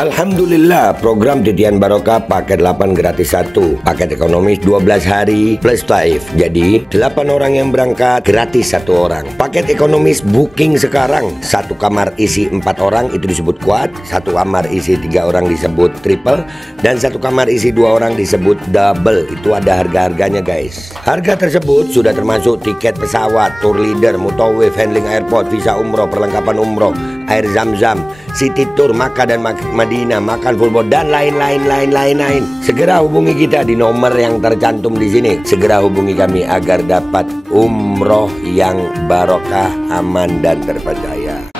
Alhamdulillah, program Titian Barokah paket 8 gratis 1, paket ekonomis 12 hari plus taif. Jadi 8 orang yang berangkat gratis 1 orang. Paket ekonomis booking sekarang, 1 kamar isi 4 orang itu disebut quad, 1 kamar isi 3 orang disebut triple, dan 1 kamar isi 2 orang disebut double. Itu ada harga-harganya guys. Harga tersebut sudah termasuk tiket pesawat, tour leader, mutawif, handling airport, visa umroh, perlengkapan umroh, air zam-zam, city tour, Makkah dan Madinah, makan full board, dan lain-lain. Segera hubungi kita di nomor yang tercantum di sini. Segera hubungi kami agar dapat umroh yang barokah, aman dan terpercaya.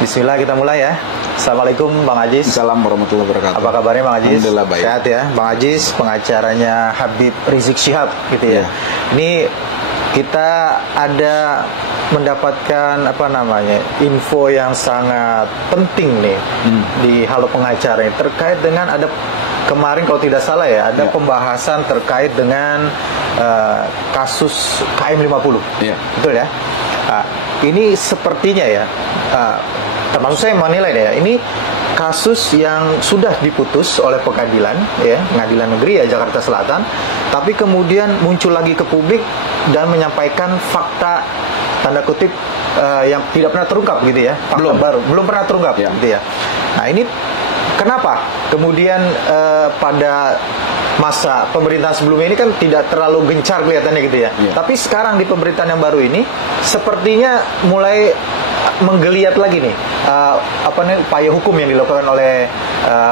Bismillah, kita mulai ya. Assalamualaikum Bang Aziz. Assalamualaikum warahmatullahi wabarakatuh. Apa kabarnya Bang Aziz? Alhamdulillah baik. Sehat ya. Bang Aziz, pengacaranya Habib Rizik Syihab gitu ya. Ini kita ada mendapatkan info yang sangat penting nih di Halo Pengacara ini, terkait dengan ada kemarin kalau tidak salah ya ada pembahasan terkait dengan kasus KM50. Betul ya. Ini sepertinya ya termasuk saya menilai ya, ini kasus yang sudah diputus oleh pengadilan ya, Pengadilan Negeri ya Jakarta Selatan, tapi kemudian muncul lagi ke publik dan menyampaikan fakta tanda kutip yang tidak pernah terungkap gitu ya, fakta belum pernah terungkap gitu ya. Nah ini kenapa kemudian pada masa pemerintahan sebelumnya ini kan tidak terlalu gencar kelihatannya gitu ya, tapi sekarang di pemerintahan yang baru ini sepertinya mulai menggeliat lagi nih upaya hukum yang dilakukan oleh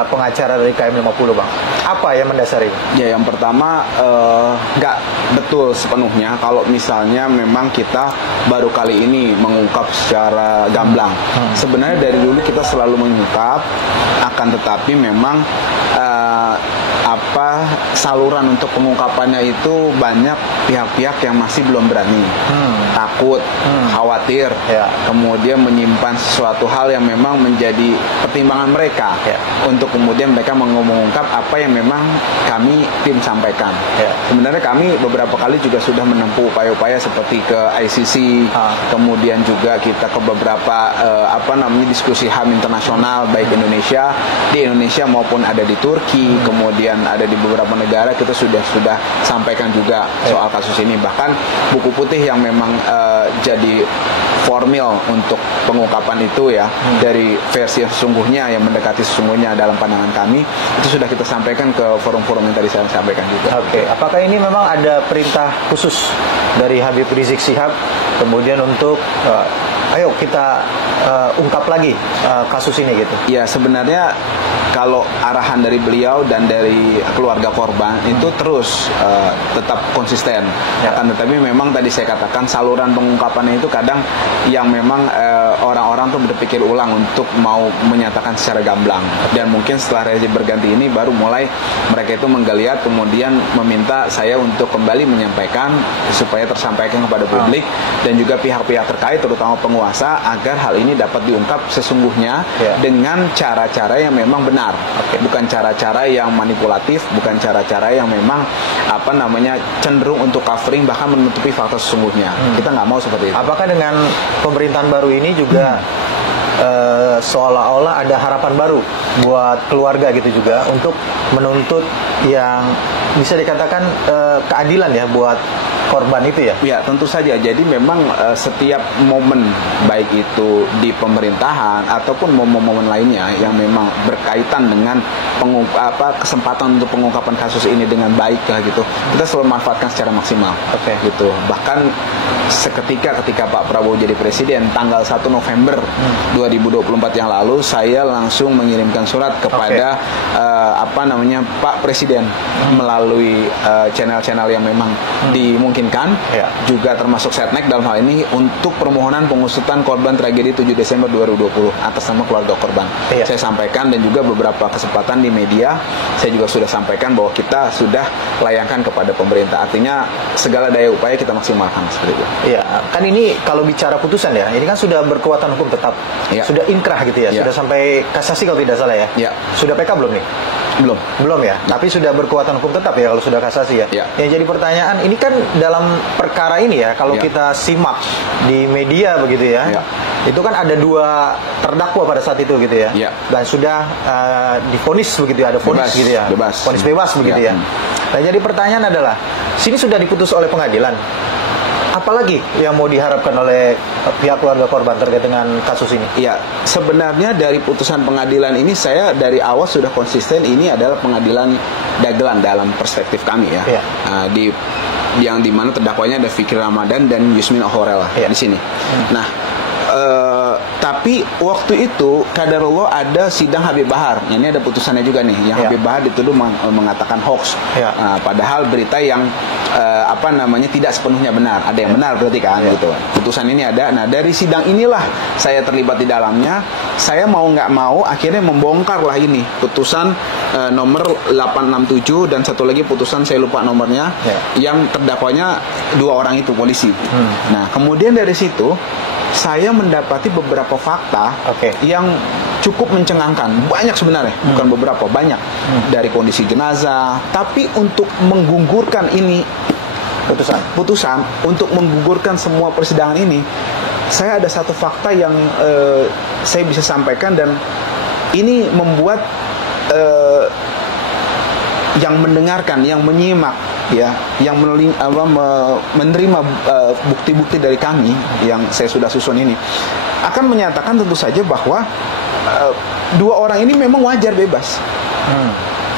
pengacara dari KM50 Bang. Apa yang mendasari? Ya, yang pertama nggak betul sepenuhnya kalau misalnya memang kita baru kali ini mengungkap secara gamblang. Sebenarnya dari dulu kita selalu mengungkap, akan tetapi memang saluran untuk pengungkapannya itu banyak pihak-pihak yang masih belum berani, takut, khawatir, kemudian menyimpan sesuatu hal yang memang menjadi pertimbangan mereka untuk kemudian mereka mengungkap apa yang memang kami tim sampaikan. Sebenarnya kami beberapa kali juga sudah menempuh upaya-upaya seperti ke ICC, kemudian juga kita ke beberapa diskusi HAM internasional baik di Indonesia maupun ada di Turki, kemudian ada di beberapa negara kita sudah sampaikan juga soal kasus ini. Bahkan buku putih yang memang jadi formil untuk pengungkapan itu ya, dari versi yang sesungguhnya yang mendekati sesungguhnya dalam pandangan kami itu sudah kita sampaikan ke forum-forum yang tadi saya sampaikan juga. Apakah ini memang ada perintah khusus dari Habib Rizik Syihab kemudian untuk ayo kita ungkap lagi kasus ini gitu? Ya, sebenarnya kalau arahan dari beliau dan dari keluarga korban itu terus tetap konsisten. Akan tetapi memang tadi saya katakan saluran pengungkapannya itu kadang yang memang orang-orang tuh berpikir ulang untuk mau menyatakan secara gamblang. Dan mungkin setelah rezim berganti ini baru mulai mereka itu menggeliat kemudian meminta saya untuk kembali menyampaikan supaya tersampaikan kepada publik dan juga pihak-pihak terkait terutama penguasa agar hal ini dapat diungkap sesungguhnya dengan cara-cara yang memang benar. Bukan cara-cara yang manipulatif, bukan cara-cara yang memang cenderung untuk covering bahkan menutupi fakta sesungguhnya. Kita nggak mau seperti itu. Apakah dengan pemerintahan baru ini juga seolah-olah ada harapan baru buat keluarga gitu juga untuk menuntut yang bisa dikatakan keadilan ya buat korban itu ya? Ya, tentu saja. Jadi memang setiap momen baik itu di pemerintahan ataupun momen-momen lainnya yang memang berkaitan dengan kesempatan untuk pengungkapan kasus ini dengan baik lah gitu, kita selalu manfaatkan secara maksimal. Gitu. Bahkan ketika Pak Prabowo jadi presiden tanggal 1 November 2024 yang lalu, saya langsung mengirimkan surat kepada Pak Presiden melalui channel-channel yang memang dimungkinkan, juga termasuk Setnek dalam hal ini untuk permohonan pengusutan korban tragedi 7 Desember 2020 atas nama keluarga korban. Saya sampaikan dan juga beberapa kesempatan di media saya juga sudah sampaikan bahwa kita sudah layangkan kepada pemerintah. Artinya segala daya upaya kita maksimalkan seperti itu. Iya, kan ini kalau bicara putusan ya, ini kan sudah berkekuatan hukum tetap, sudah inkrah gitu ya, sudah sampai kasasi kalau tidak salah ya. Sudah PK belum nih? Belum ya, tapi sudah berkekuatan hukum tetap ya kalau sudah kasasi ya. Yang jadi pertanyaan ini kan dalam perkara ini ya, kalau kita simak di media begitu ya, Itu kan ada 2 terdakwa pada saat itu gitu ya. Iya. Dan sudah divonis begitu ya, ada vonis gitu ya. Bebas. Vonis bebas begitu ya. Nah, jadi pertanyaan adalah, sini sudah diputus oleh pengadilan. Apalagi yang mau diharapkan oleh pihak keluarga korban terkait dengan kasus ini? Ya, sebenarnya dari putusan pengadilan ini saya dari awal sudah konsisten ini adalah pengadilan dagelan dalam perspektif kami ya. Di yang dimana terdakwanya ada Fikri Ramadan dan Yusmin Ohorela di sini. Nah, tapi waktu itu kadarullah ada sidang Habib Bahar. Ini ada putusannya juga nih. Yang Habib Bahar dituduh mengatakan hoax. Padahal berita yang tidak sepenuhnya benar. Ada yang benar berarti kan gitu. Putusan ini ada. Nah, dari sidang inilah saya terlibat di dalamnya. Saya mau nggak mau akhirnya membongkar lah ini putusan nomor 867 dan satu lagi putusan saya lupa nomornya yang terdakwanya 2 orang itu polisi. Nah, kemudian dari situ saya mendapati beberapa fakta yang cukup mencengangkan. Banyak sebenarnya, bukan beberapa, banyak. Dari kondisi jenazah, tapi untuk menggugurkan ini putusan untuk menggugurkan semua persidangan ini, saya ada satu fakta yang saya bisa sampaikan dan ini membuat yang mendengarkan, yang menyimak yang menerima bukti-bukti dari kami yang saya sudah susun ini akan menyatakan tentu saja bahwa 2 orang ini memang wajar bebas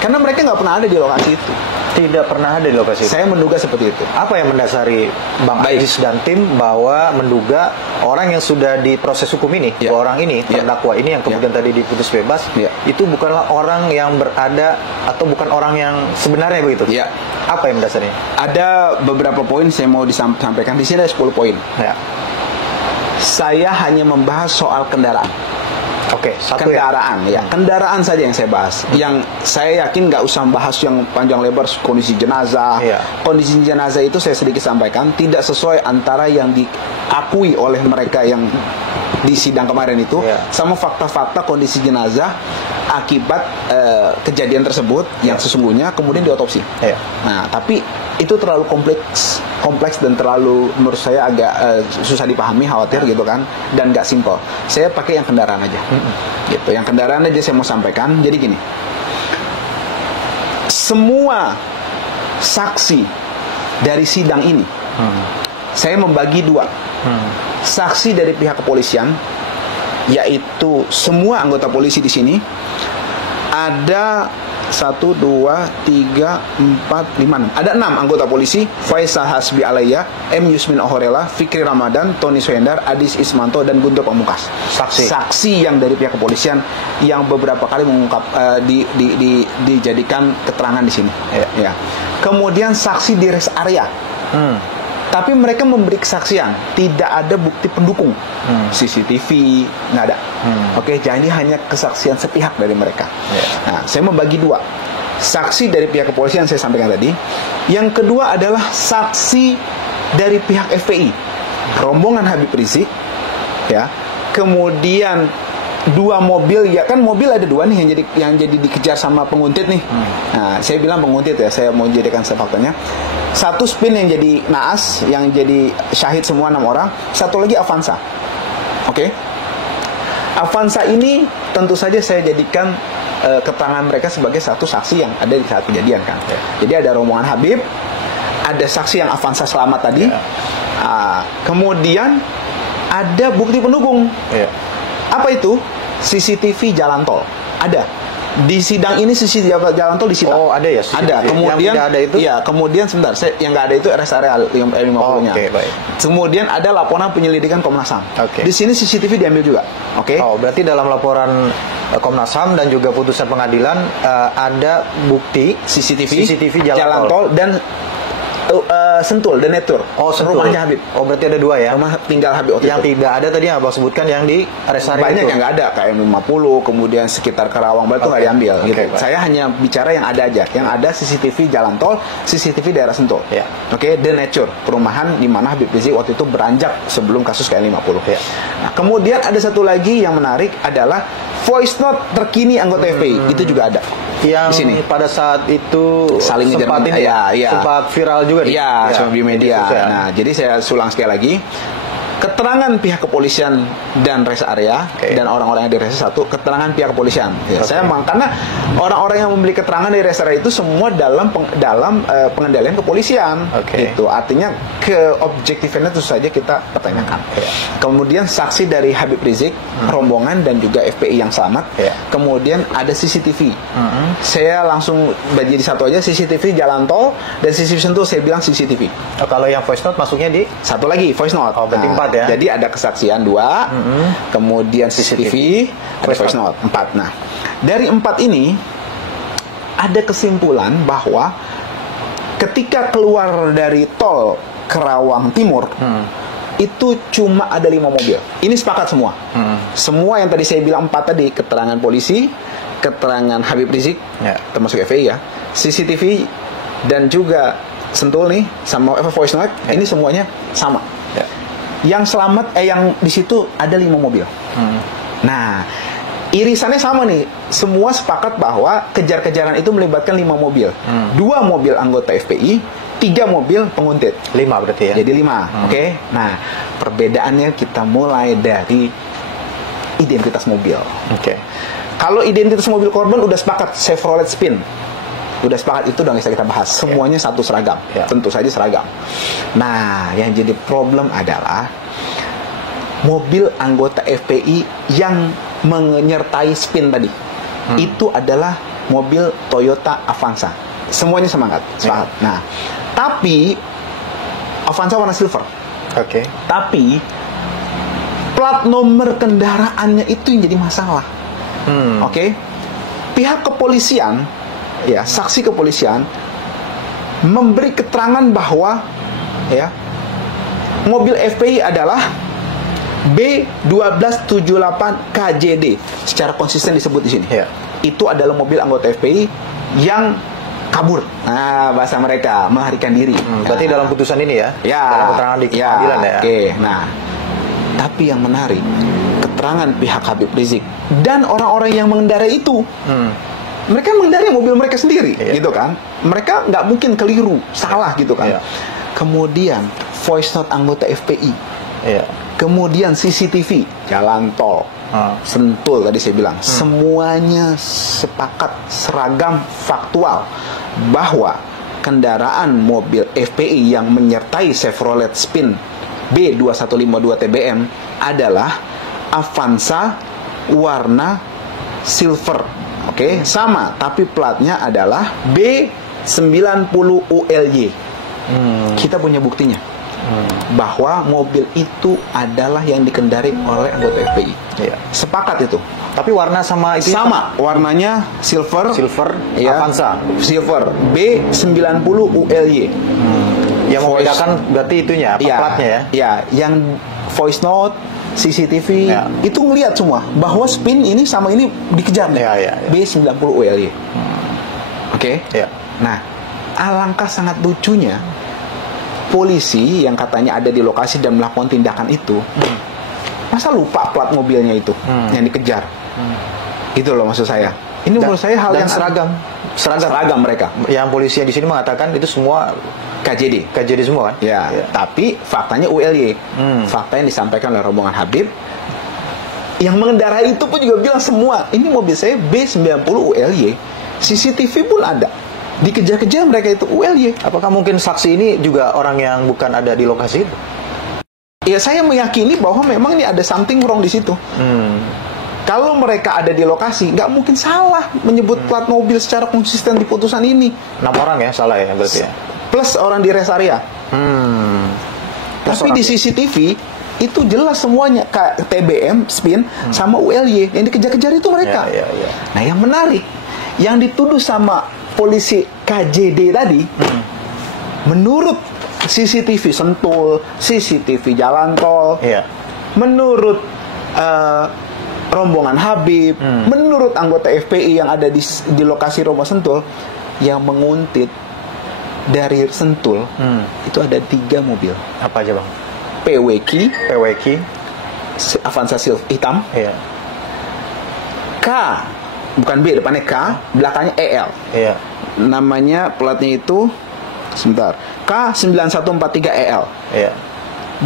karena mereka nggak pernah ada di lokasi itu. Tidak pernah ada di lokasi itu. Saya menduga seperti itu. Apa yang mendasari Bang Aziz dan tim bahwa menduga orang yang sudah diproses hukum ini, 2 orang ini, terdakwa ini yang kemudian tadi diputus bebas, itu bukanlah orang yang berada atau bukan orang yang sebenarnya begitu? Apa yang mendasarinya? Ada beberapa poin saya mau disampaikan. Di sini ada 10 poin. Saya hanya membahas soal kendaraan. Kendaraan kendaraan saja yang saya bahas. Yang saya yakin nggak usah bahas yang panjang lebar kondisi jenazah. Kondisi jenazah itu saya sedikit sampaikan tidak sesuai antara yang diakui oleh mereka yang di sidang kemarin itu sama fakta-fakta kondisi jenazah akibat kejadian tersebut yang sesungguhnya kemudian diotopsi. Nah, tapi itu terlalu kompleks dan terlalu menurut saya agak susah dipahami, khawatir gitu kan, dan nggak simpel. Saya pakai yang kendaraan aja, gitu. Yang kendaraan aja saya mau sampaikan. Jadi gini, semua saksi dari sidang ini, saya membagi 2. Saksi dari pihak kepolisian, yaitu semua anggota polisi di sini. Ada 1, 2, 3, 4, 5, 6. Ada 6 anggota polisi: Faisal Hasbi Alaya, M. Yusmin Ohorela, Fikri Ramadan, Tony Sohendar, Adis Ismanto, dan Guntur Pamungkas. Saksi yang dari pihak kepolisian yang beberapa kali mengungkap dijadikan keterangan di sini. Kemudian saksi di rest area. Tapi mereka memberi kesaksian, tidak ada bukti pendukung, CCTV nggak ada. Jadi hanya kesaksian sepihak dari mereka. Nah, saya membagi 2. Saksi dari pihak kepolisian saya sampaikan tadi. Yang kedua adalah saksi dari pihak FPI, rombongan Habib Rizik, Kemudian 2 mobil, kan mobil ada 2 nih yang jadi dikejar sama penguntit nih. Nah, saya bilang penguntit ya, saya mau jadikan faktanya. 1 spin yang jadi naas, yang jadi syahid semua 6 orang. 1 lagi Avanza. Avanza ini tentu saja saya jadikan keterangan mereka sebagai satu saksi yang ada di saat kejadian kan. Jadi ada rombongan Habib, ada saksi yang Avanza selamat tadi. Kemudian ada bukti pendukung. Apa itu? CCTV jalan tol. Ada. Di sidang ini CCTV jalan tol disita. Oh, ada ya? CCTV. Ada. Kemudian yang ada itu? Iya, kemudian sebentar. Yang nggak ada itu rest area 50-nya. Baik. Kemudian ada laporan penyelidikan Komnas HAM. Di sini CCTV diambil juga. Oh, berarti dalam laporan Komnas HAM dan juga putusan pengadilan ada bukti CCTV jalan tol dan Sentul, Denetur. Rumahnya Habib. Berarti ada 2 ya? Rumah tinggal Habib. Yang tidak ada tadi yang Abang sebutkan yang di rest area banyak itu. Yang nggak ada, kayak 50, kemudian sekitar Karawang Barat itu nggak diambil. Saya hanya bicara yang ada aja. Yang ada CCTV jalan tol, CCTV daerah Sentul. Denetur, perumahan di mana Habib Rizik waktu itu beranjak sebelum kasus KM50. Nah, kemudian ada satu lagi yang menarik adalah voice note terkini anggota FPI. Itu juga ada. Yang di sini pada saat itu saling sempat ini sempat viral juga di media. Nah, jadi saya ulang sekali lagi. keterangan pihak kepolisian dan rest area dan orang-orang yang di rest 1, keterangan pihak kepolisian. Ya, saya karena orang-orang yang membeli keterangan dari rest area itu semua dalam pengendalian kepolisian. Itu artinya keobjektifan itu saja kita pertanyakan. Kemudian saksi dari Habib Rizik, rombongan dan juga FPI yang selamat. Kemudian ada CCTV. Saya langsung jadi satu aja, CCTV jalan tol dan CCTV Sentul, saya bilang CCTV. Kalau yang voice note masuknya di satu lagi voice note. Berarti 4 ya. Jadi ada kesaksian 2, kemudian CCTV, ada voice note 4. Nah, dari 4 ini ada kesimpulan bahwa ketika keluar dari tol Kerawang Timur, itu cuma ada 5 mobil. Ini sepakat semua. Semua yang tadi saya bilang 4 tadi, keterangan polisi, keterangan Habib Rizik, termasuk FPI ya, CCTV dan juga Sentul nih sama voice note, ini semuanya sama. Yang selamat yang di situ ada 5 mobil. Nah, irisannya sama nih. Semua sepakat bahwa kejar-kejaran itu melibatkan 5 mobil. 2 mobil anggota FPI, 3 mobil penguntit. 5 berarti ya. Jadi 5. Oke. Nah, perbedaannya kita mulai dari identitas mobil. Kalau identitas mobil korban udah sepakat Chevrolet Spin. Udah sepakat, itu udah bisa kita bahas. Semuanya satu seragam. Tentu saja seragam. Nah, yang jadi problem adalah mobil anggota FPI yang menyertai Spin tadi. Itu adalah mobil Toyota Avanza. Semuanya sepakat. Nah, tapi Avanza warna silver. Tapi plat nomor kendaraannya itu yang jadi masalah. Pihak kepolisian, ya, saksi kepolisian memberi keterangan bahwa ya, mobil FPI adalah B1278 KJD. Secara konsisten disebut di sini. Itu adalah mobil anggota FPI yang kabur. Nah, bahasa mereka melarikan diri. Berarti dalam putusan ini ya? Dalam keterangan di pengadilan ya? Nah, tapi yang menarik, keterangan pihak Habib Rizik dan orang-orang yang mengendarai itu, mereka mengendarai mobil mereka sendiri, gitu kan? Mereka nggak mungkin keliru, salah gitu kan? Kemudian voice note anggota FPI, kemudian CCTV, jalan tol, Sentul tadi saya bilang, semuanya sepakat seragam faktual bahwa kendaraan mobil FPI yang menyertai Chevrolet Spin B2152 TBM adalah Avanza warna silver. Sama, tapi platnya adalah B90ULY. Kita punya buktinya bahwa mobil itu adalah yang dikendarai oleh anggota FPI. Sepakat itu. Tapi warna sama itu sama, warnanya silver, Avanza silver B90ULY. Yang membedakan berarti itunya, platnya ya? Ya, yang voice note, CCTV itu ngelihat semua bahwa Spin ini sama ini dikejar B90ULY. Nah, alangkah sangat lucunya polisi yang katanya ada di lokasi dan melakukan tindakan itu, masa lupa plat mobilnya itu yang dikejar. Itu loh maksud saya. Ini menurut saya hal yang seragam mereka. Yang polisi yang di sini mengatakan itu semua KJD semua kan? Tapi faktanya ULY. Fakta yang disampaikan oleh rombongan Habib yang mengendarai itu pun juga bilang semua ini mobil saya B90ULY. CCTV pun ada. Dikejar-kejar mereka itu ULY. Apakah mungkin saksi ini juga orang yang bukan ada di lokasi itu? Ya, saya meyakini bahwa memang ini ada something wrong di situ. Kalau mereka ada di lokasi, nggak mungkin salah menyebut plat mobil secara konsisten di putusan ini. 6 orang ya salah ya berarti ya? Plus orang di rest area. Tapi di CCTV itu jelas semuanya, TBM, Spin, sama ULY. Yang dikejar-kejar itu mereka. Nah, yang menarik, yang dituduh sama polisi KJD tadi, menurut CCTV Sentul, CCTV jalan tol, menurut rombongan Habib, menurut anggota FPI yang ada di lokasi rombongan Sentul, yang menguntit dari Sentul itu ada 3 mobil. Apa aja bang? PWQ, Avanza Silver hitam, K, bukan B, depannya K, belakangnya EL. Namanya platnya itu sebentar, K9143EL.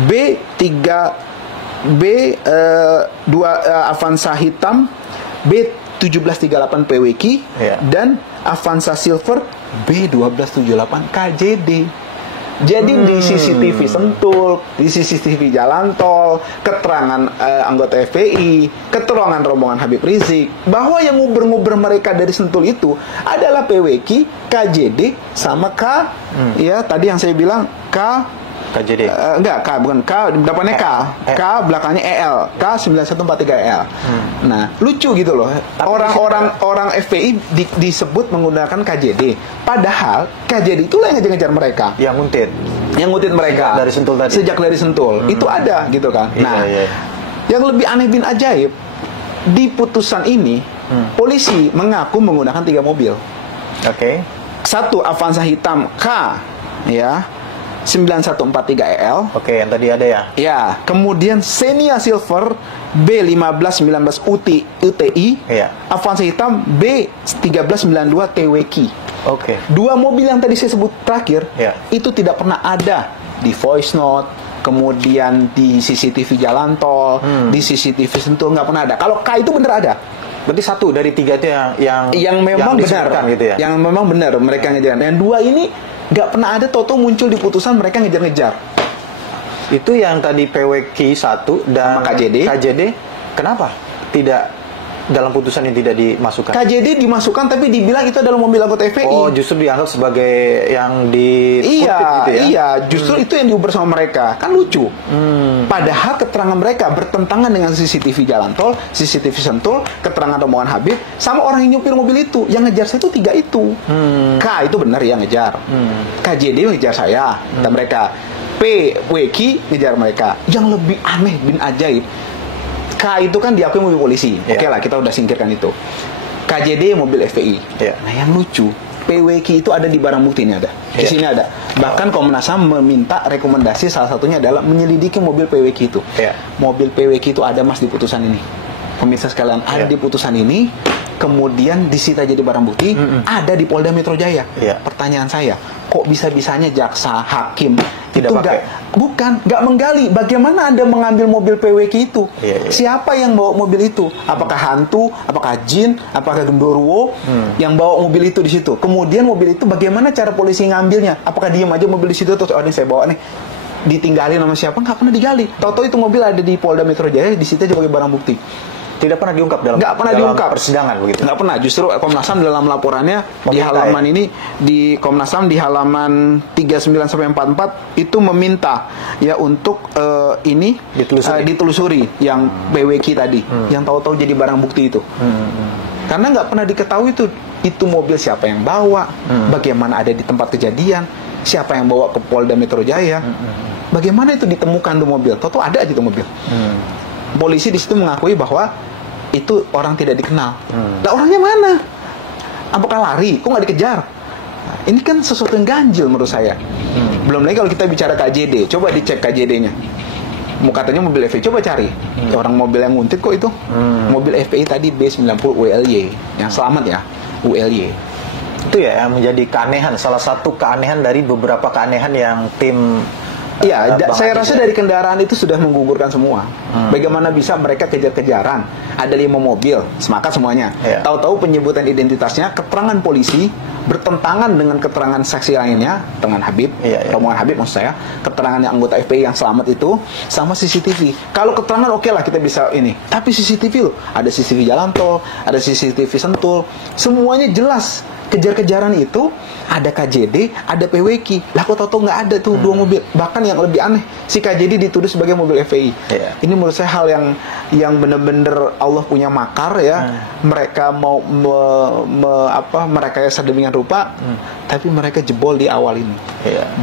B3 Avanza hitam B1738 PWK dan Avanza Silver B1278 KJD. Jadi di CCTV Sentul, di CCTV jalan tol, keterangan anggota FPI, keterangan rombongan Habib Rizik, bahwa yang nguber-nguber mereka dari Sentul itu adalah PWK, KJD, sama K, ya tadi yang saya bilang K, KJD. Enggak, K bukan K, depannya K. K belakangnya EL. K9143EL. Nah, lucu gitu loh. Orang FPI disebut menggunakan KJD. Padahal KJD itulah yang ngejar-ngejar mereka. Yang nguntit mereka dari Sentul tadi. Sejak dari Sentul. Itu ada gitu kan. Nah, yang lebih aneh bin ajaib, di putusan ini polisi mengaku menggunakan 3 mobil. Oke. Satu Avanza hitam K, ya. 9143EL. Oke, yang tadi ada ya. Ya, kemudian Xenia Silver B1519 UTI. Ya. Avanza hitam B1392 TWK. Oke. 2 mobil yang tadi saya sebut terakhir, itu tidak pernah ada di voice note, kemudian di CCTV jalan tol, di CCTV Sentul, nggak pernah ada. Kalau K itu bener ada. Berarti 1 dari 3 itu yang memang benar gitu ya. Yang memang benar mereka ngejar. Yang 2 ini nggak pernah ada, toto muncul di putusan mereka ngejar-ngejar. Itu yang tadi PWK 1 dan KJD. Kenapa tidak dalam putusan yang tidak dimasukkan? KJD dimasukkan tapi dibilang itu adalah mobil anggota FPI. Oh, justru dianggap sebagai yang di gitu ya? Iya, justru itu yang diuber sama mereka. Kan lucu. Padahal keterangan mereka bertentangan dengan CCTV jalan tol, CCTV Sentul, keterangan rombongan Habib, sama orang yang nyupir mobil itu. Yang ngejar saya itu 3 itu. K itu benar yang ngejar. KJD ngejar saya dan mereka. PWK ngejar mereka. Yang lebih aneh bin ajaib, K itu kan diakui mobil polisi. Oke lah, kita udah singkirkan itu. KJD mobil FPI. Nah, yang lucu, PWK itu ada di barang bukti ini ada. Di sini ada. Bahkan Komnas HAM meminta rekomendasi, salah satunya adalah menyelidiki mobil PWK itu. Mobil PWK itu ada Mas di putusan ini. Pemirsa sekalian, ada di putusan ini. Kemudian disita jadi barang bukti, ada di Polda Metro Jaya. Pertanyaan saya, kok bisa-bisanya jaksa, hakim tidak pakai? Nggak menggali bagaimana Anda mengambil mobil PWK itu. Siapa yang bawa mobil itu? Apakah hantu? Apakah jin? Apakah genderuwo yang bawa mobil itu di situ? Kemudian mobil itu bagaimana cara polisi ngambilnya? Apakah diam aja mobil di situ terus ini saya bawa nih, ditinggalin sama siapa? Nggak pernah digali. Tahu-tahu itu mobil ada di Polda Metro Jaya, disita sebagai barang bukti. Tidak pernah diungkap dalam persidangan begitu. Nggak pernah. Justru Komnas HAM dalam laporannya di halaman ini, di Komnas HAM di halaman 39 sampai 44 itu meminta ya untuk ini ditelusuri yang PWK tadi, yang tahu-tahu jadi barang bukti itu. Karena nggak pernah diketahui itu mobil siapa yang bawa, bagaimana ada di tempat kejadian, siapa yang bawa ke Polda Metro Jaya, bagaimana itu ditemukan tuh mobil, tahu ada aja tuh mobil. Polisi di situ mengakui bahwa itu orang tidak dikenal. Lah orangnya mana? Apakah lari? Kok nggak dikejar? Nah, ini kan sesuatu yang ganjil menurut saya. Belum lagi kalau kita bicara KJD, coba dicek KJD-nya. Mau katanya mobil FPI, coba cari. Orang mobil yang nguntit kok itu? Mobil FPI tadi B90 ULY, yang selamat ya, ULY. Itu ya yang menjadi keanehan, salah satu keanehan dari beberapa keanehan yang tim. Iya, saya rasa dari kendaraan itu sudah menggugurkan semua. Bagaimana bisa mereka kejar-kejaran? Ada 5 mobil, sepakat semuanya. Tahu-tahu penyebutan identitasnya, keterangan polisi bertentangan dengan keterangan saksi lainnya, dengan Habib, rombongan Habib maksud saya, keterangan anggota FPI yang selamat itu, sama CCTV. Kalau keterangan oke lah kita bisa ini. Tapi CCTV loh, ada CCTV jalan tol, ada CCTV Sentul, semuanya jelas. Kejar-kejaran itu ada KJD, ada PWK. Lah kok tahu nggak ada tuh 2 mobil. Bahkan yang lebih aneh, si KJD dituduh sebagai mobil FPI. Ini menurut saya hal yang benar-benar Allah punya makar ya. Mereka mau mereka sedemikian rupa, tapi mereka jebol di awal ini.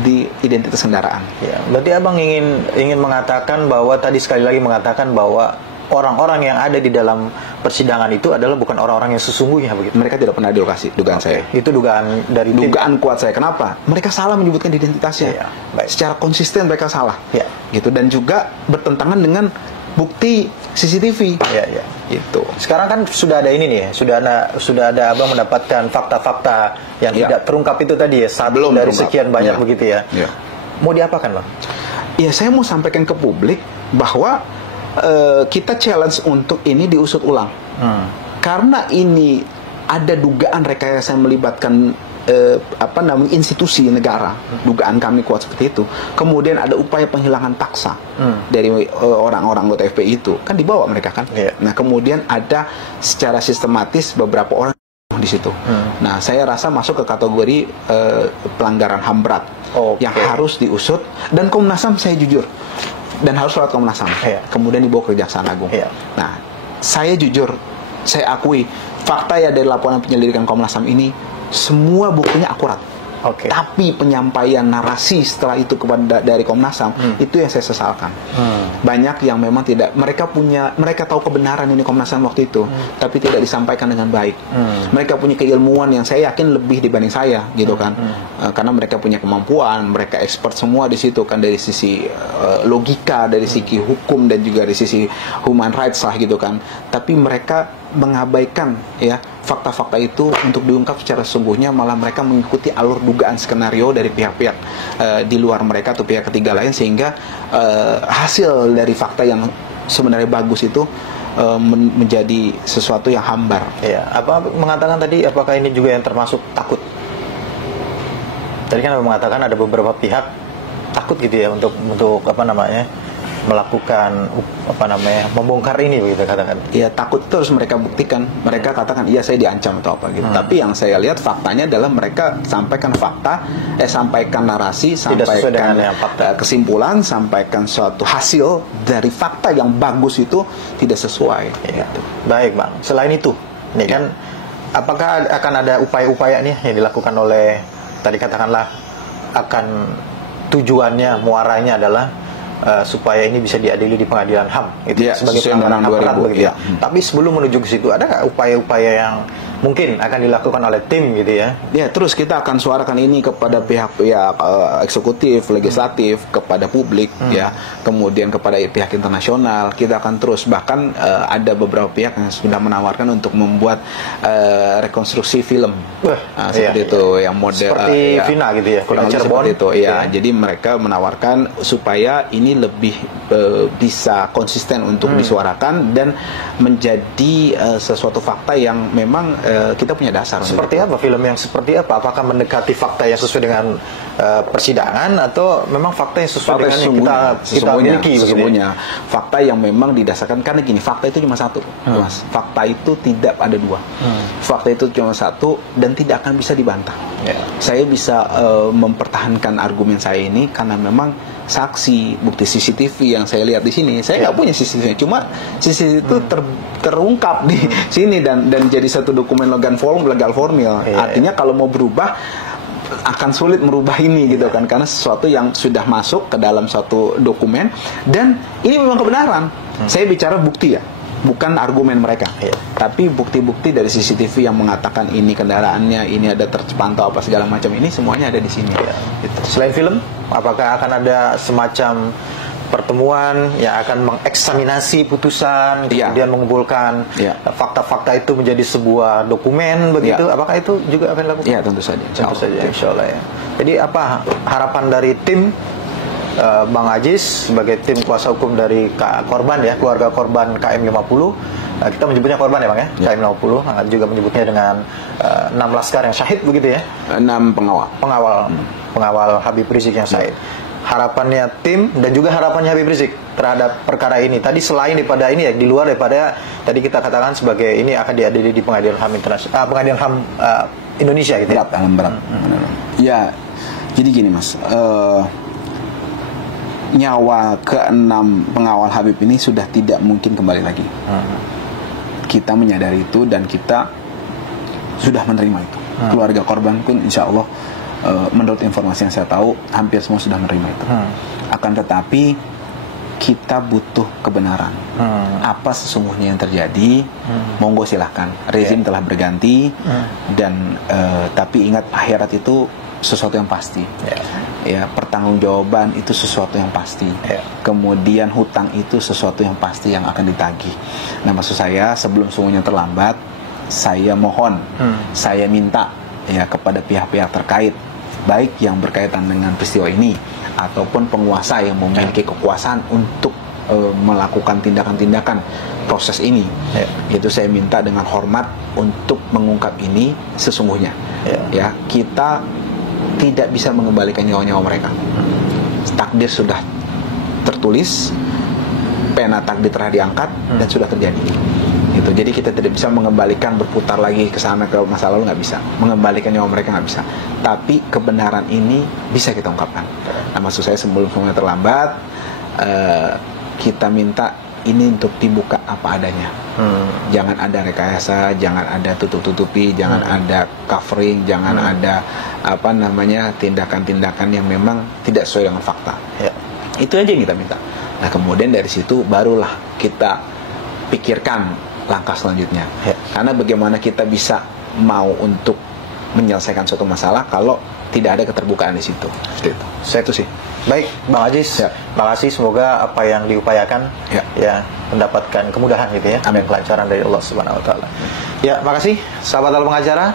Di identitas kendaraan. Berarti Abang ingin mengatakan bahwa tadi sekali lagi mengatakan bahwa orang-orang yang ada di dalam persidangan itu adalah bukan orang-orang yang sesungguhnya begitu. Mereka tidak pernah di lokasi, dugaan saya. Itu dugaan dari dugaan kuat saya. Kenapa? Mereka salah menyebutkan identitasnya. Secara konsisten mereka salah. Gitu, dan juga bertentangan dengan bukti CCTV. Itu. Sekarang kan sudah ada ini nih, sudah ada Abang mendapatkan fakta-fakta yang tidak terungkap itu tadi ya, satu dari sekian banyak begitu ya. Mau diapakan, Bang? Ya, saya mau sampaikan ke publik bahwa kita challenge untuk ini diusut ulang. Karena ini ada dugaan rekayasa yang melibatkan institusi negara, dugaan kami kuat seperti itu. Kemudian ada upaya penghilangan paksa dari orang-orang anggota FPI itu, kan dibawa mereka kan. Nah kemudian ada secara sistematis beberapa orang di situ. Nah saya rasa masuk ke kategori pelanggaran HAM berat yang harus diusut, dan Komnas HAM saya jujur, dan harus lewat Komnas HAM. Kemudian dibawa ke Kejaksaan Agung. Nah saya jujur, saya akui fakta ya dari laporan penyelidikan Komnas HAM ini semua buktinya akurat. Tapi penyampaian narasi setelah itu dari Komnas HAM itu yang saya sesalkan. Banyak yang memang tidak, mereka tahu kebenaran ini Komnas HAM waktu itu, tapi tidak disampaikan dengan baik. Mereka punya keilmuan yang saya yakin lebih dibanding saya, gitu kan. Karena mereka punya kemampuan, mereka expert semua di situ kan, dari sisi logika, dari sisi hukum, dan juga dari sisi human rights lah, gitu kan. Tapi mereka mengabaikan ya fakta-fakta itu untuk diungkap secara sesungguhnya, malah mereka mengikuti alur dugaan skenario dari pihak-pihak di luar mereka atau pihak ketiga lain, sehingga hasil dari fakta yang sebenarnya bagus itu menjadi sesuatu yang hambar. Apa mengatakan tadi, apakah ini juga yang termasuk takut? Tadi kan mengatakan ada beberapa pihak takut gitu ya untuk melakukan membongkar ini, begitu katakan. Ya takut itu harus mereka buktikan. Mereka katakan iya saya diancam atau apa gitu. Tapi yang saya lihat faktanya adalah mereka sampaikan fakta, sampaikan narasi, sampaikan kesimpulan, sampaikan suatu hasil dari fakta yang bagus itu tidak sesuai. Gitu. Baik Bang. Selain itu, ini kan apakah akan ada upaya-upaya nih yang dilakukan oleh, tadi katakanlah akan tujuannya, muaranya adalah supaya ini bisa diadili di pengadilan HAM, itu sebagai pelanggaran HAM berat begitu. Tapi sebelum menuju ke situ, ada nggak upaya-upaya yang mungkin akan dilakukan oleh tim gitu ya? Terus kita akan suarakan ini kepada pihak-pihak eksekutif, legislatif, kepada publik, ya, kemudian kepada pihak internasional. Kita akan terus, bahkan ada beberapa pihak yang sudah menawarkan untuk membuat rekonstruksi film, seperti itu, yang model seperti Vina gitu ya, kurang lebih seperti itu. Jadi mereka menawarkan supaya ini lebih bisa konsisten untuk disuarakan dan menjadi sesuatu fakta yang memang kita punya dasar. Seperti apa film yang seperti apa? Apakah mendekati fakta yang sesuai dengan persidangan, atau memang fakta yang sesuai dengan yang kita miliki? Sesungguhnya fakta yang memang didasarkan, karena gini, fakta itu cuma satu, Mas. Fakta itu tidak ada dua. Fakta itu cuma satu dan tidak akan bisa dibantah. Saya bisa mempertahankan argumen saya ini karena memang saksi, bukti CCTV yang saya lihat di sini. Saya nggak punya CCTV, cuma CCTV itu terungkap di sini dan jadi satu dokumen legal formil. Artinya kalau mau berubah akan sulit merubah ini gitu kan, karena sesuatu yang sudah masuk ke dalam suatu dokumen dan ini memang kebenaran. Saya bicara bukti ya, bukan argumen mereka, tapi bukti-bukti dari CCTV yang mengatakan ini kendaraannya, ini ada terpantau apa segala macam, ini semuanya ada di sini. Gitu. Selain film, apakah akan ada semacam pertemuan yang akan mengeksaminasi putusan, kemudian mengumpulkan fakta-fakta itu menjadi sebuah dokumen begitu? Apakah itu juga akan dilakukan? Ya, tentu saja. Insya Allah ya. Jadi apa harapan dari tim Bang Ajis sebagai tim kuasa hukum dari korban ya, keluarga korban KM50? Kita menyebutnya korban ya Bang ya, KM50, juga menyebutnya dengan 6 laskar yang syahid begitu ya? 6 pengawal Habib Rizik yang syahid. Harapannya tim dan juga harapannya Habib Rizik terhadap perkara ini. Tadi selain daripada ini ya, di luar daripada tadi kita katakan sebagai ini akan diadili di pengadilan HAM internasional, pengadilan HAM Indonesia gitu ya. Berat. Ya, jadi gini Mas, nyawa ke-6 pengawal Habib ini sudah tidak mungkin kembali lagi. Kita menyadari itu dan kita sudah menerima itu. Keluarga korban pun insya Allah, menurut informasi yang saya tahu, hampir semua sudah menerima itu. Akan tetapi kita butuh kebenaran. Apa sesungguhnya yang terjadi? Monggo silahkan. Rezim telah berganti dan tapi ingat, akhirat itu sesuatu yang pasti. Ya, pertanggungjawaban itu sesuatu yang pasti. Kemudian hutang itu sesuatu yang pasti yang akan ditagih. Nah, maksud saya sebelum semuanya terlambat, saya mohon, saya minta ya kepada pihak-pihak terkait, baik yang berkaitan dengan peristiwa ini ataupun penguasa yang memiliki kekuasaan untuk melakukan tindakan-tindakan proses ini. Itu saya minta dengan hormat untuk mengungkap ini sesungguhnya. Ya, kita tidak bisa mengembalikan nyawa-nyawa mereka. Takdir sudah tertulis, pena takdir telah diangkat dan sudah terjadi. Gitu. Jadi kita tidak bisa mengembalikan, berputar lagi ke sana ke masa lalu, nggak bisa. Mengembalikan nyawa mereka nggak bisa. Tapi kebenaran ini bisa kita ungkapkan. Nah, maksud saya sebelum semuanya terlambat, kita minta ini untuk dibuka apa adanya. Jangan ada rekayasa, jangan ada tutup-tutupi, jangan ada covering, jangan ada tindakan-tindakan yang memang tidak sesuai dengan fakta. Itu aja yang kita minta. Nah, kemudian dari situ barulah kita pikirkan langkah selanjutnya. Karena bagaimana kita bisa mau untuk menyelesaikan suatu masalah kalau tidak ada keterbukaan di situ. Seperti itu. Saya itu sih. Baik, Bang Aziz. Makasih, semoga apa yang diupayakan ya mendapatkan kemudahan gitu ya. Amin. Kelancaran dari Allah Subhanahu wa taala. Ya, makasih sahabat Halo Pengacara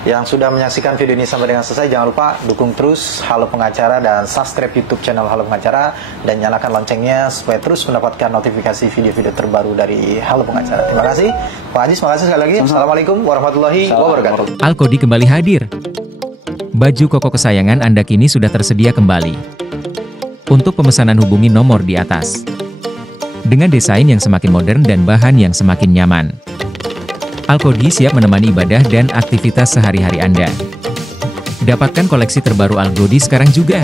yang sudah menyaksikan video ini sampai dengan selesai. Jangan lupa dukung terus Halo Pengacara dan subscribe YouTube channel Halo Pengacara dan nyalakan loncengnya supaya terus mendapatkan notifikasi video-video terbaru dari Halo Pengacara. Terima kasih, Pak Aziz. Makasih sekali lagi. Assalamualaikum warahmatullahi wabarakatuh. Al-Kodi kembali hadir. Baju koko kesayangan Anda kini sudah tersedia kembali. Untuk pemesanan hubungi nomor di atas. Dengan desain yang semakin modern dan bahan yang semakin nyaman. Al-Kodi siap menemani ibadah dan aktivitas sehari-hari Anda. Dapatkan koleksi terbaru Al-Kodi sekarang juga.